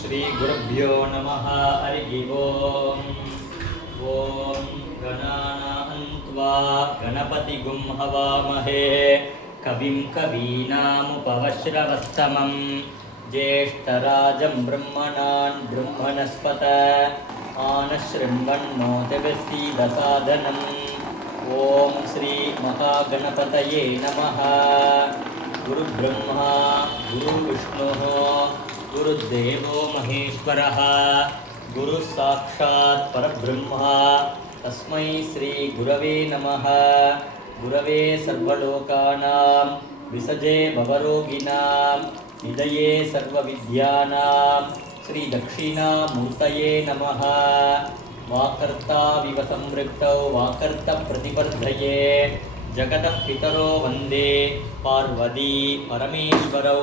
श्रीगुरुभ्यो नमः। हरिः ओम्। ॐ गणानां त्वा गणपतिगुं हवामहे कविं कवीनामुपवश्रवस्तमं ज्येष्ठराजं ब्रह्मणान् ब्रह्मणस्पत आनशृण्वन्नोतिभिस्सीदसादनम्। ॐ श्री महागणपतये नमः। गुरुब्रह्मा गुरुविष्णुः गुरुदेवो महेश्वरः गुरुः साक्षात् परब्रह्मा तस्मै श्री गुरवे नमः। गुरवे सर्वलोकानां विसजे भवरोगिणां निधये सर्वविद्यानां श्री दक्षिणामूर्तये नमः। वाकर्ताविव संवृक्तौ वाकर्तप्रतिवर्धये जगतः पितरो वन्दे पार्वती परमेश्वरौ।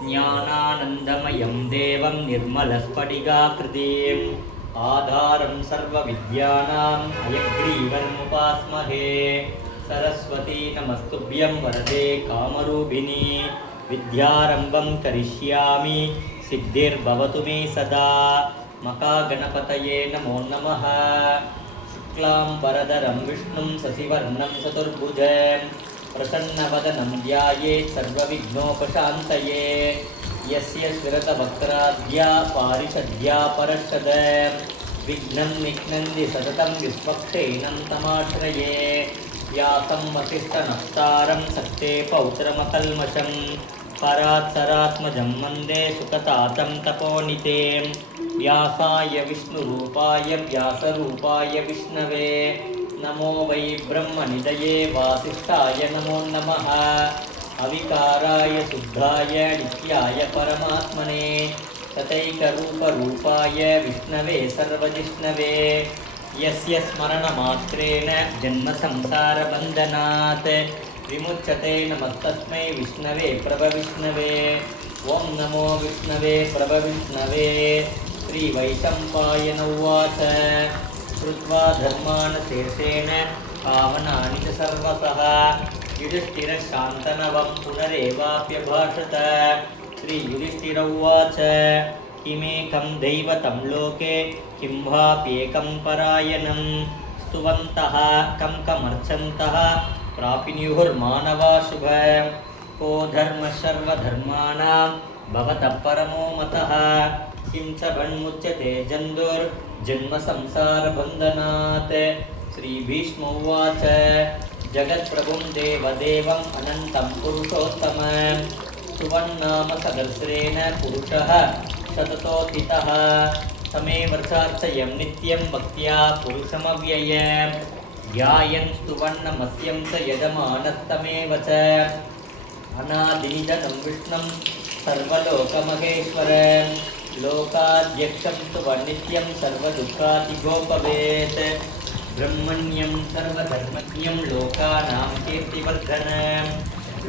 ज्ञानानन्दमयं देवं निर्मलस्फटिकाकृतिम् आधारं सर्वविद्यानां हयग्रीवमुपास्महे। सरस्वती नमस्तुभ्यं वरदे कामरूपिणी विद्यारम्भं करिष्यामि सिद्धिर्भवतु मे सदा। महागणपतये नमो नमः। शुक्लाम्बरधरं विष्णुं शशिवर्णं चतुर्भुजं प्रसन्नवदनं ध्यायेत् सर्वविघ्नोपशान्तये। यस्य स्फुरतवक्त्राद्या पारिषद्या परषदं विघ्नं निघ्नन्ति सततं विस्वक्सेनं तमाश्रये। व्यासं वसिष्ठनप्तारं सक्ते पौत्रमकल्मषं परात्सरात्मजं वन्दे सुखतातं तपोनितें। व्यासाय विष्णुरूपाय व्यासरूपाय विष्णवे नमो वै ब्रह्मनिधये वासिष्ठाय नमो नमः। अविकाराय शुद्धाय नित्याय परमात्मने तथैकरूपरूपाय विष्णवे सर्वजिष्णवे। यस्य स्मरणमात्रेण जन्मसंसारबन्धनात् विमुच्यते नमस्तस्मै विष्णवे प्रभविष्णवे। ॐ नमो विष्णवे प्रभविष्णवे। श्रीवैशम्पायन उवाच श्रुत्वा धर्मान् शेषेण पावनानि च सर्वतः युधिष्ठिरशान्तनवं पुनरेवाप्यभाषत। श्रीयुधिष्ठिर उवाच किमेकं दैवतं लोके किं वाप्येकं परायणं स्तुवन्तः कं कमर्चन्तः प्रापिनुर्मानवा शुभं। को धर्मः सर्वधर्माणां भवतः परमो मतः किं च वन्मुच्यते जन्मसंसारबन्धनात्। श्रीभीष्म उवाच जगत्प्रभुं देवदेवम् अनन्तं पुरुषोत्तमं स्तुवन्नाम सहस्रेण पुरुषः शततोऽथितः। समे वर्षार्चयं नित्यं भक्त्या पुरुषमव्ययम् ध्यायन् स्तुवन्नमस्यं च यजमानस्तमेव च। अनादिनिधनं विष्णुं सर्वलोकमहेश्वरं लोकाध्यक्षं स्तुवन्नित्यं सर्वदुःखातिगोपवेत्। ब्रह्मण्यं सर्वधर्मज्ञं लोकानां कीर्तिवर्धनं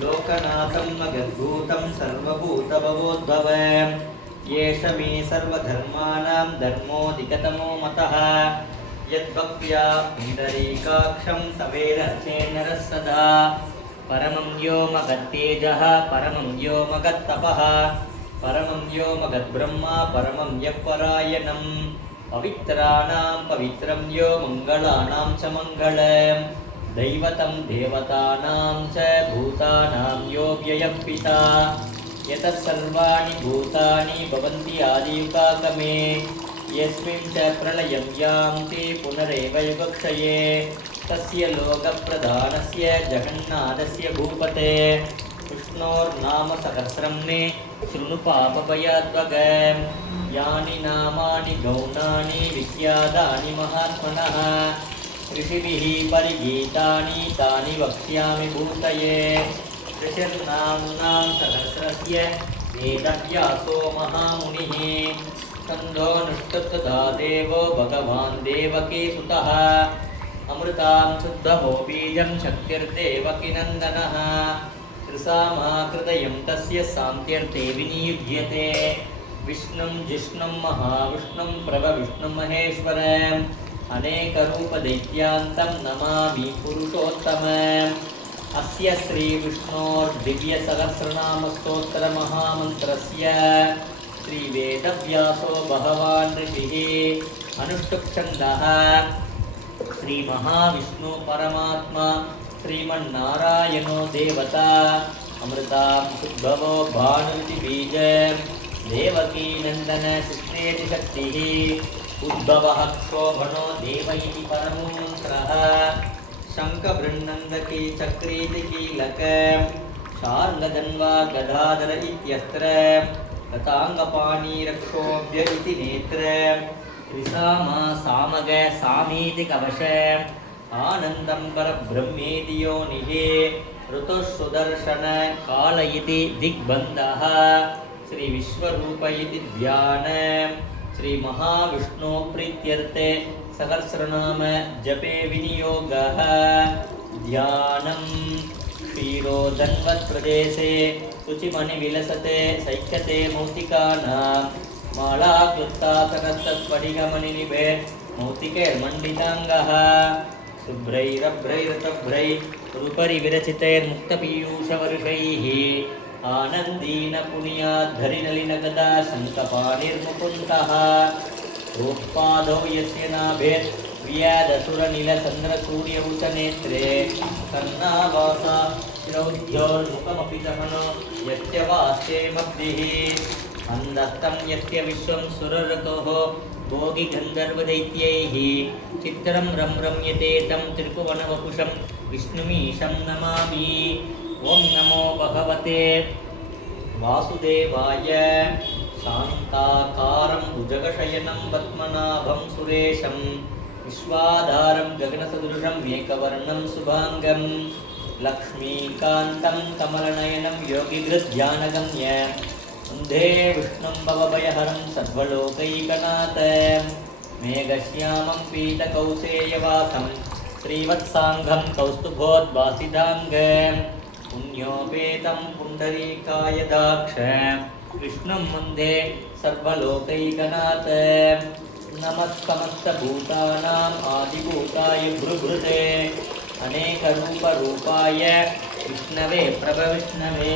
लोकनाथं मगद्भूतं सर्वभूतभवोद्भवं। येष मे सर्वधर्माणां धर्मोऽधिकतमो मतः यद्भक्त्या पुण्डरीकाक्षं सवेरर्चे नरः सदा। परमं यो मगत्तेजः परमं यो मगत्तपः परमं यो मगद्ब्रह्मा परमं यः परायणं। पवित्राणां पवित्रं यो मङ्गलानां च मङ्गलं दैवतं देवतानां च भूतानां यो व्ययः पिता। यतः सर्वाणि भूतानि भवन्ति आदियुगागमे यस्मिन् च प्रलयं यान्ति पुनरेव युगक्षये। तस्य लोकप्रधानस्य जगन्नाथस्य भूपते विष्णोर्नाम सहस्रं मे शृणु पापभयाद्वगं। यानि नामानि गौणानि विख्यातानि महात्मनः ऋषिभिः परिगीतानि तानि वक्ष्यामि भूतये। ऋषिर्नाम्नां सहस्रस्य वेदव्यासो महामुनिः छन्दोऽनुष्ठुप्तधा देवो भगवान् देवकीसुतः। अमृतां शुद्धमो बीजं शक्तिर्देवकीनन्दनः त्रिसामाकृतयं तस्य सान्त्यर्थे विनियुज्यते। विष्णुं जिष्णुं महाविष्णुं प्रभविष्णुं महेश्वरम् अनेकरूपदैत्यान्तं नमामि पुरुषोत्तमम्। अस्य श्रीविष्णोर्दिव्यसहस्रनामस्तोत्रमहामन्त्रस्य श्रीवेदव्यासो भगवान् ऋषिः अनुष्टुप् छन्दः श्रीमहाविष्णु परमात्मा श्रीमन्नारायणो देवता अमृतांशुद्भवो भानुरुचिबीजं देवकी नन्दन शिश्नेति शक्तिः उद्भवः क्षोभणो देव इति परमो मन्त्रः शङ्खबृन्नन्दकी चक्रीति कीलकं शार्ङ्गधन्वा गदाधर इत्यस्त्र रताङ्गपाणिरक्षोभ्य इति नेत्रं त्रिसामा सामग सामीति कवशम् आनन्दं परब्रह्मेति योनिः ऋतुः सुदर्शन काल इति दिग्बन्धः श्रीविश्वरूप इति ध्यानं श्रीमहाविष्णु प्रीत्यर्थे सहस्रनाम जपे विनियोगः ध्यानं क्षीरोदन्वत्प्रदेशे शुचिमणिविलसते सैख्यते मौक्तिकानां मालाक्लुप्तासनस्तत्पडिगमणिनिभे मौक्तिकैर्मण्डिताङ्गः शुभ्रैरभ्रैरतभ्रैरुपरि विरचितैर्मुक्तपीयूषवर्षैः आनन्दीनपुण्याद्धरिनलिनगदा शङ्खपाणिर्मुकुन्दः रोक्पादौ यस्य नाभे व्यादसुरनिलचन्द्रसूर्यौचनेत्रे कर्णावासा शिरौद्योर्मुखमपि दहनो यस्य वास्येमब्धिः अन्धस्तं यस्य विश्वं सुररतोः भोगिगन्धर्वदैत्यैः चित्रं रम्यते तं त्रिभुवनवपुषं विष्णुमीशं नमामि ॐ नमो भगवते वासुदेवाय शान्ताकारं भुजगशयनं पद्मनाभं सुरेशं विश्वाधारं गगनसदृशं मेघवर्णं शुभाङ्गं लक्ष्मीकान्तं कमलनयनं योगिगृध्यानगम्यं वन्दे विष्णुं भवभयहरं सर्वलोकैकनाथं मेघश्यामं पीतकौसेयवासं श्रीवत्साङ्गं कौस्तुभोद्भासिताङ्गं पुण्योपेतं पुण्डरीकायदाक्षं विष्णुं वन्दे सर्वलोकैकनाथं नमस्समस्तभूतानाम् आदिभूताय भृभृते अनेकरूपरूपाय विष्णवे प्रभविष्णवे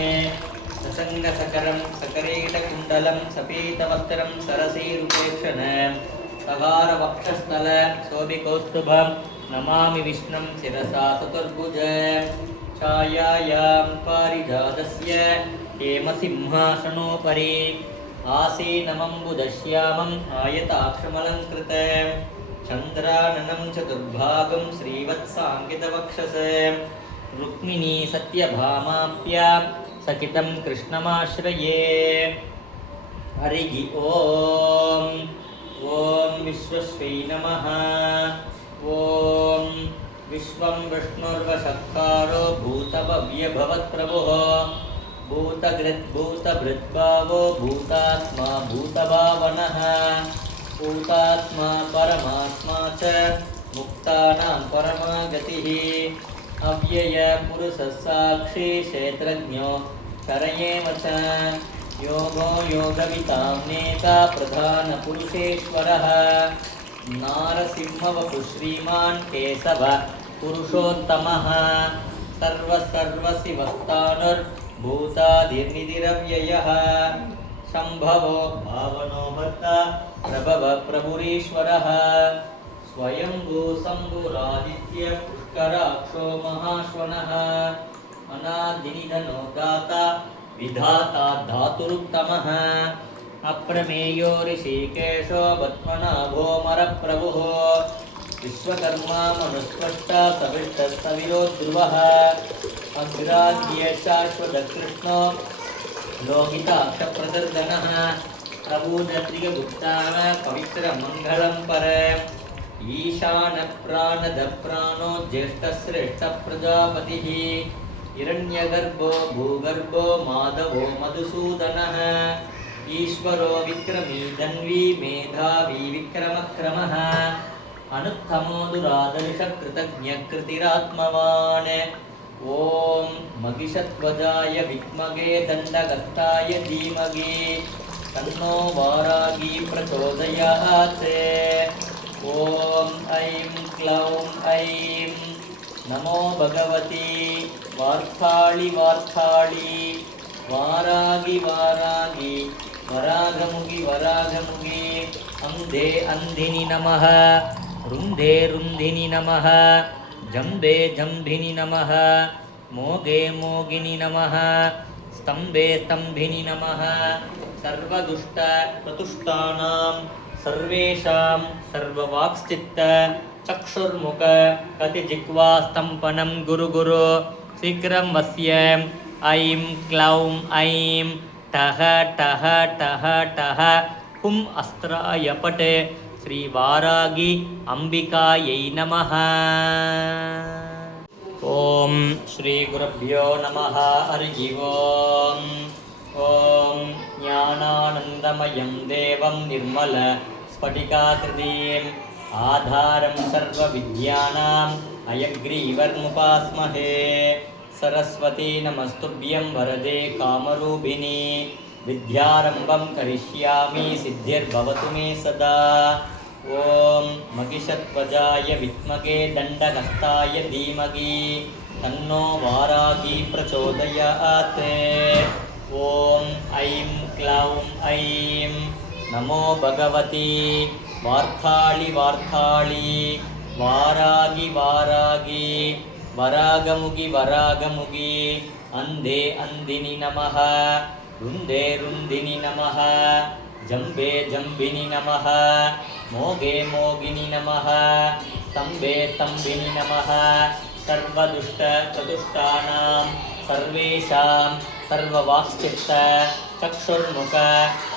ससङ्गसकरं सकरेटकुण्डलं सपीतवस्त्रं सरसीरुपेक्षणं सहारवक्षस्थल शोभिकौस्तुभं नमामि विष्णुं शिरसा चतुर्भुज छायायां पारिजातस्य हेमसिंहासनोपरि आसीनमम्बुदश्यामम् आयताक्षमलङ्कृतं चन्द्राननं चतुर्भागं श्रीवत्साङ्कितवक्षसं रुक्मिणी सत्यभामाप्यां सकितं कृष्णमाश्रये हरिः ॐ विश्वस्वै नमः ॐ विश्वं विष्णुर्वषत्कारो भूतभव्यभवत्प्रभुः भूतभृद्भावो भूतात्मा भूतभावनः भूतात्मा परमात्मा च मुक्तानां परमा गतिः अव्यय पुरुषः साक्षी क्षेत्रज्ञो क्षरयेव च योगो योगवितां नेता प्रधानपुरुषेश्वरः नारसिंहवपु श्रीमान् केशव पुरुषोत्तमः सर्वशिवस्तानुर्भूतादिर्निधिरव्ययः शम्भवो भावनो भर्ता प्रभव प्रभुरीश्वरः स्वयंभू शम्भुरादित्य पुष्कराक्षो महाश्वनः अनादिनिधनो दाता विधाता धातुरुत्तमः अप्रमेयो ऋषिकेशो बद्मनाभो मरप्रभुः विश्वकर्मा मनुस्पष्टा सविष्टस्तविरो ध्रुवः अग्राह्य शाश्वतकृष्णो लोहिताक्षप्रदर्दनः प्रभूदत्रिगुप्ताः पवित्रमङ्गलं परम् ईशानप्राणदप्राणो ज्येष्ठश्रेष्ठप्रजापतिः हिरण्यगर्भो भूगर्भो माधवो मधुसूदनः ईश्वरो विक्रमी धन्वी मेधावी विक्रमक्रमः अनुत्तमो दुरादर्शकृतज्ञकृतिरात्मवान् ॐ महिषध्वजाय विद्महे दण्डगत्ताय धीमहि तन्नो वारागी प्रचोदयात् ॐ ऐं क्लौं ऐं नमो भगवती वार्ताळि वार्ताळि वारागी वारागी वरागमुगि वरागमुगि अन्धे अन्धिनि नमः रुन्धे रुन्धिनि नमः जम्बे जम्भिनि नमः मोगे मोगिनि नमः स्तम्भे स्तम्भिनि नमः सर्वदुष्ट प्रतुष्टानां सर्वेषां सर्ववाक्स्चित्त चक्षुर्मुख कतिजिह्वा स्तम्भनं गुरु गुरु शीघ्रं वस्य ऐं क्लौं ऐं टः टः टः टः हुम् अस्त्राय पटे श्रीवारागी अम्बिकायै नमः। ॐ श्रीगुरुभ्यो नमः। हरिः ओम्। ॐ ज्ञानानन्दमयं देवं निर्मल स्फटिकाकृतिम् आधारं सर्वविद्यानाम् अयग्रीवर्मुपास्महे। सरस्वती नमस्तुभ्यं वरदे कामरूपिणी विद्यारम्भं करिष्यामि सिद्धिर्भवतु मे सदा। ॐ महिषध्वजाय विद्महे दण्डहस्ताय धीमहि तन्नो वारागी प्रचोदयात्। ॐ ऐं क्लौं ऐं नमो भगवती वार्ताळि वार्ताळि वारागी वारागी वरागमुगि वरागमुगि अन्धे अन्धिनि नमः रुन्धे रुन्धिनि नमः जम्बे जम्बिनि नमः मोगे मोगिनि नमः स्तम्भे स्तम्भिनि नमः सर्वदुष्ट चतुष्टानां सर्वेषां सर्ववाक्स्चित्त चक्षुर्मुख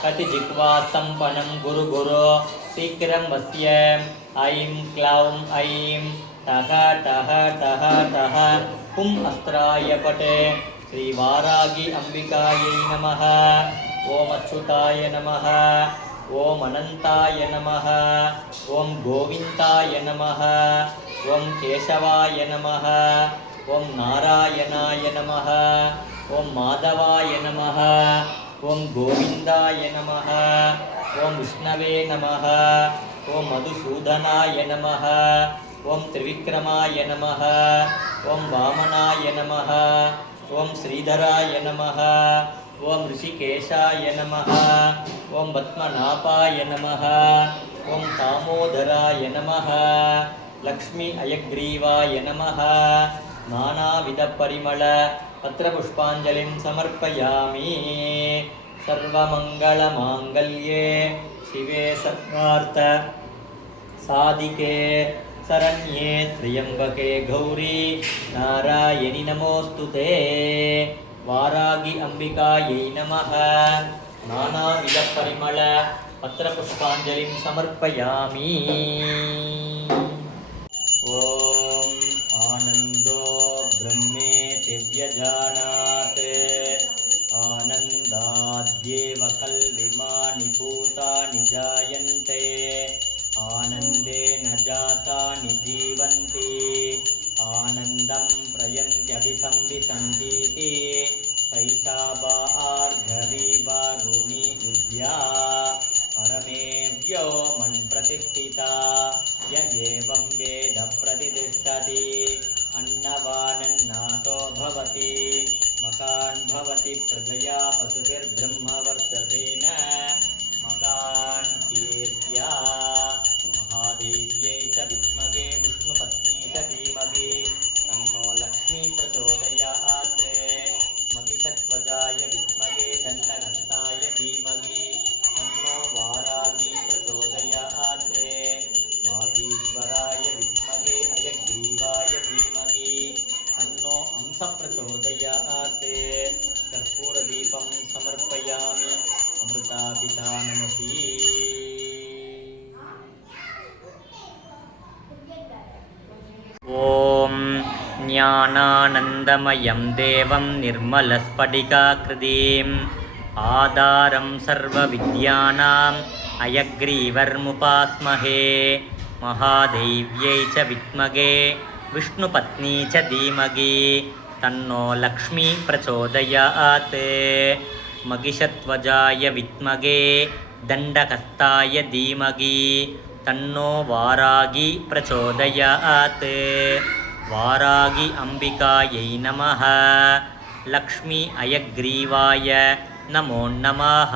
कतिजिह्वा स्तम्भनं गुरु गुरु शीघ्रं वस्य ऐं क्लौं ऐं टः टः टः टः हुम् अस्त्राय पटे श्रीवारागी अम्बिकायै नमः। ॐ अच्युताय नमः। ॐ अनन्ताय नमः। ॐ गोविन्दाय नमः। ॐ केशवाय नमः। ॐ नारायणाय नमः। ॐ माधवाय नमः। ॐ गोविन्दाय नमः। ॐ विष्णवे नमः। ॐ मधुसूदनाय नमः। ॐ त्रिविक्रमाय नमः। ॐ वामनाय नमः। ॐ श्रीधराय नमः। ॐ ऋषिकेशाय नमः। ॐ पद्मनाभाय नमः। ॐ दामोदराय नमः। लक्ष्मी अयग्रीवाय नमः। नानाविधपरिमळ पत्रपुष्पाञ्जलिं समर्पयामि। सर्वमङ्गलमाङ्गल्ये शिवे सर्वार्थ साधिके शरण्ये त्र्यम्बके गौरी नारायणि नमोऽस्तुते। वारागी अम्बिकायै नमः। नानाविधपरिमळ पत्रपुष्पाञ्जलिं समर्पयामि। ॐ आनन्दो ब्रह्मेति व्यजानात् आनन्दाद्येव कल्विमानि भूतानि जायन्ते आनन्देन जातानि जीवन्ति आनन्दं प्रयन्त्यभिसंविशन्तीति सैषा आर्घवीवारुणि विद्या परमेभ्यो मन्प्रतिष्ठिता य एवं वेद प्रतिष्ठति अन्नवानन्नातो भवति मकान् भवति प्रजया पशुभिर्ब्रह्मवर्चसेन मकान् कीर्त्या महादेव्यै च विद्महे विष्णुपत्नी च धीमहि तन्नो लक्ष्मी प्रचोदयात्। महिषध्वजाय विद्महे दण्डहस्ताय धीमहि तन्नो वारागी प्रचोदयात्। वागीश्वराय विद्महे अयग्रीवाय धीमहि तन्नो अंस प्रचोदयात्। कर्पूरदीपं समर्पयामि अमृतापितानमसि। ॐ ज्ञानानन्दमयं देवं निर्मलस्फटिकाकृतिम् आधारं सर्वविद्यानाम् अयग्रीवर्मुपास्महे। महादेव्यै च विद्महे विष्णुपत्नी च धीमहि तन्नो लक्ष्मी प्रचोदयात्। महिषध्वजाय विद्महे दण्डहस्ताय धीमहि तन्नो वारागी प्रचोदयात्। वारागी अम्बिकायै नमः। लक्ष्मी अयग्रीवाय नमो नमः